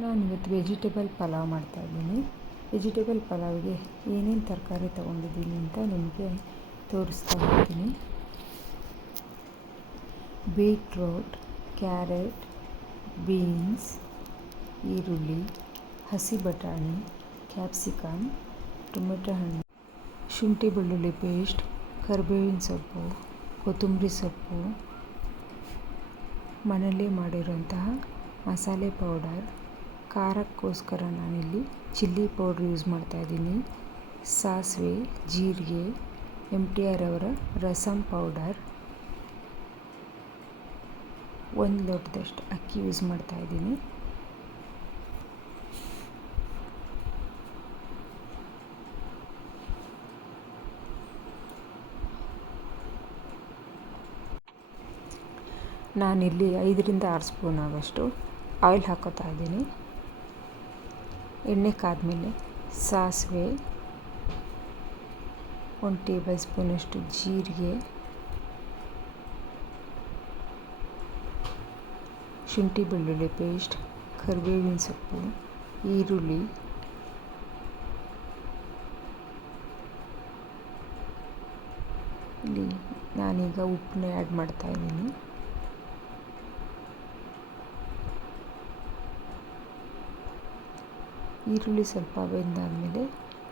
ನಾನಿವತ್ತು ವೆಜಿಟೇಬಲ್ ಪಲಾವ್ ಮಾಡ್ತಾಯಿದ್ದೀನಿ. ವೆಜಿಟೇಬಲ್ ಪಲಾವಿಗೆ ಏನೇನು ತರಕಾರಿ ತೊಗೊಂಡಿದ್ದೀನಿ ಅಂತ ನಿಮಗೆ ತೋರಿಸ್ತಾ ಹೋಗ್ತೀನಿ. ಬೀಟ್ರೋಟ್, ಕ್ಯಾರೆಟ್, ಬೀನ್ಸ್, ಈರುಳ್ಳಿ, ಹಸಿ ಬಟಾಣಿ, ಕ್ಯಾಪ್ಸಿಕಮ್, ಟೊಮೆಟೊ ಹಣ್ಣು, ಶುಂಠಿ ಬೆಳ್ಳುಳ್ಳಿ ಪೇಸ್ಟ್, ಕರಿಬೇವಿನ ಸೊಪ್ಪು, ಕೊತ್ತಂಬರಿ ಸೊಪ್ಪು, ಮನೆಯಲ್ಲೇ ಮಾಡಿರೋಂತಹ ಮಸಾಲೆ ಪೌಡರ್, ಖಾರಕ್ಕೋಸ್ಕರ ನಾನಿಲ್ಲಿ ಚಿಲ್ಲಿ ಪೌಡ್ರ್ ಯೂಸ್ ಮಾಡ್ತಾಯಿದ್ದೀನಿ, ಸಾಸಿವೆ, ಜೀರಿಗೆ, MTR ಅವರ ರಸಂ ಪೌಡರ್, 1 ಲೋಟದಷ್ಟು ಅಕ್ಕಿ ಯೂಸ್ ಮಾಡ್ತಾಯಿದ್ದೀನಿ. ನಾನಿಲ್ಲಿ 5ರಿಂದ 6 ಸ್ಪೂನ್ ಆಗೋಷ್ಟು ಆಯಿಲ್ ಹಾಕೋತಾ ಇದ್ದೀನಿ. ಎಣ್ಣೆ ಕಾದ್ಮೇಲೆ ಸಾಸಿವೆ, 1 ಟೇಬಲ್ ಸ್ಪೂನಷ್ಟು ಜೀರಿಗೆ, ಶುಂಠಿ ಬೆಳ್ಳುಳ್ಳಿ ಪೇಸ್ಟ್, ಕರಿಬೇವಿನ ಸೊಪ್ಪು, ಈರುಳ್ಳಿ, ಇಲ್ಲಿ ನಾನೀಗ ಉಪ್ಪನ್ನ ಆ್ಯಡ್ ಮಾಡ್ತಾಯಿದ್ದೀನಿ. ಈರುಳ್ಳಿ ಸ್ವಲ್ಪ ಬೆಂದಾದಮೇಲೆ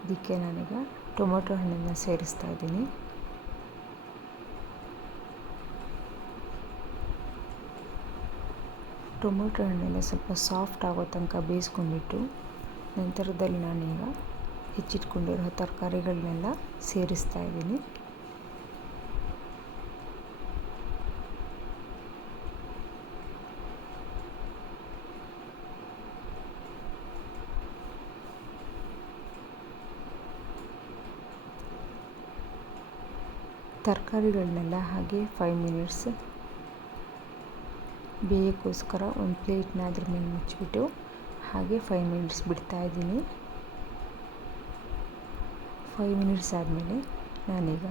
ಇದಕ್ಕೆ ನಾನೀಗ ಟೊಮೊಟೊ ಹಣ್ಣನ್ನು ಸೇರಿಸ್ತಾ ಇದ್ದೀನಿ. ಟೊಮೊಟೊ ಹಣ್ಣೆಲ್ಲ ಸ್ವಲ್ಪ ಸಾಫ್ಟ್ ಆಗೋ ತನಕ ಬೇಯಿಸ್ಕೊಂಡ್ಬಿಟ್ಟು ನಂತರದಲ್ಲಿ ನಾನೀಗ ಹೆಚ್ಚಿಟ್ಕೊಂಡಿರೋ ತರಕಾರಿಗಳನ್ನೆಲ್ಲ ಸೇರಿಸ್ತಾ ಇದ್ದೀನಿ. ತರಕಾರಿಗಳನ್ನೆಲ್ಲ ಹಾಗೆ 5 ಮಿನಿಟ್ಸ್ ಬೇಯೋಕ್ಕೋಸ್ಕರ ಒಂದು ಪ್ಲೇಟ್ನ ಅದ್ರ ಮೇಲೆ ಮುಚ್ಚಿಬಿಟ್ಟು ಹಾಗೆ 5 ಮಿನಿಟ್ಸ್ ಬಿಡ್ತಾಯಿದ್ದೀನಿ. 5 ಮಿನಿಟ್ಸ್ ಆದಮೇಲೆ ನಾನೀಗ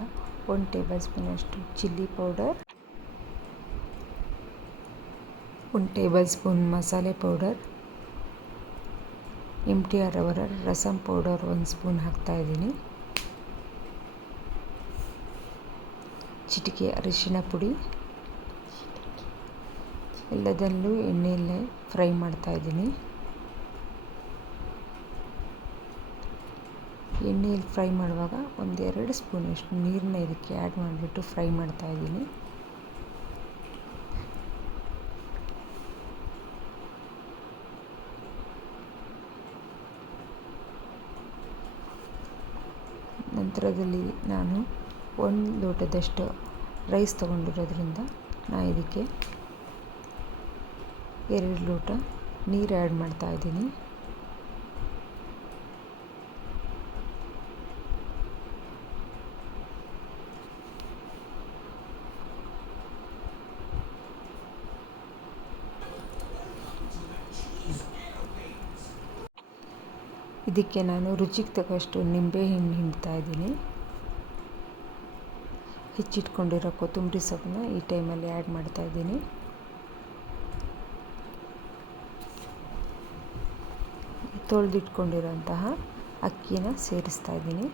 1 ಟೇಬಲ್ ಸ್ಪೂನಷ್ಟು ಚಿಲ್ಲಿ ಪೌಡರ್, 1 ಟೇಬಲ್ ಸ್ಪೂನ್ ಮಸಾಲೆ ಪೌಡರ್, MTR ಅವರ ರಸಂ ಪೌಡರ್ 1 ಸ್ಪೂನ್ ಹಾಕ್ತಾಯಿದ್ದೀನಿ. ಚಿಟಿಕೆ ಅರಿಶಿಣ ಪುಡಿ, ಎಲ್ಲದರಲ್ಲೂ ಎಣ್ಣೆಯಲ್ಲೇ ಫ್ರೈ ಮಾಡ್ತಾಯಿದ್ದೀನಿ. ಎಣ್ಣೆಯಲ್ಲಿ ಫ್ರೈ ಮಾಡುವಾಗ 1-2 ಸ್ಪೂನಷ್ಟು ನೀರನ್ನ ಇದಕ್ಕೆ ಆ್ಯಡ್ ಮಾಡಿಬಿಟ್ಟು ಫ್ರೈ ಮಾಡ್ತಾಯಿದ್ದೀನಿ. ನಂತರದಲ್ಲಿ ನಾನು 1 ಲೋಟದಷ್ಟು ರೈಸ್ ತೊಗೊಂಡಿರೋದ್ರಿಂದ ನಾನು ಇದಕ್ಕೆ 2 ಲೋಟ ನೀರು ಆ್ಯಡ್ ಮಾಡ್ತಾಯಿದ್ದೀನಿ. ಇದಕ್ಕೆ ನಾನು ರುಚಿಗೆ ತಕ್ಕಷ್ಟು ನಿಂಬೆಹಣ್ಣು ಹಿಂಡ್ತಾಯಿದ್ದೀನಿ. ಹೆಚ್ಚಿಟ್ಕೊಂಡಿರೋ ಕೊತ್ತಂಬರಿ ಸೊಪ್ಪನ್ನ ಈ ಟೈಮಲ್ಲಿ ಆ್ಯಡ್ ಮಾಡ್ತಾಯಿದ್ದೀನಿ. ತೊಳೆದಿಟ್ಕೊಂಡಿರೋಂತಹ ಅಕ್ಕಿನ ಸೇರಿಸ್ತಾ ಇದ್ದೀನಿ.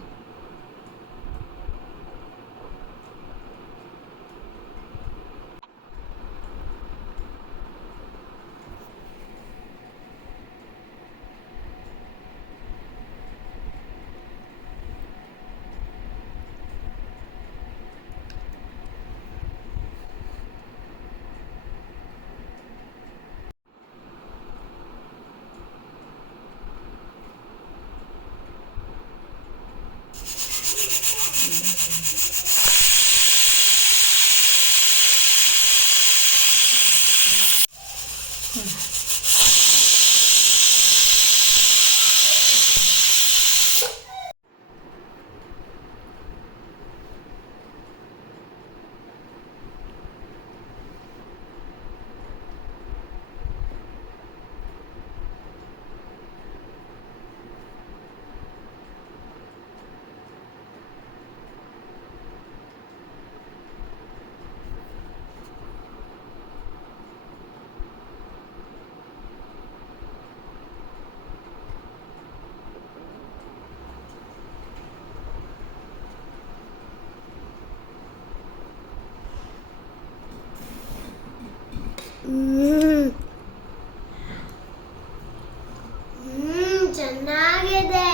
ಚೆನ್ನಾಗಿದೆ.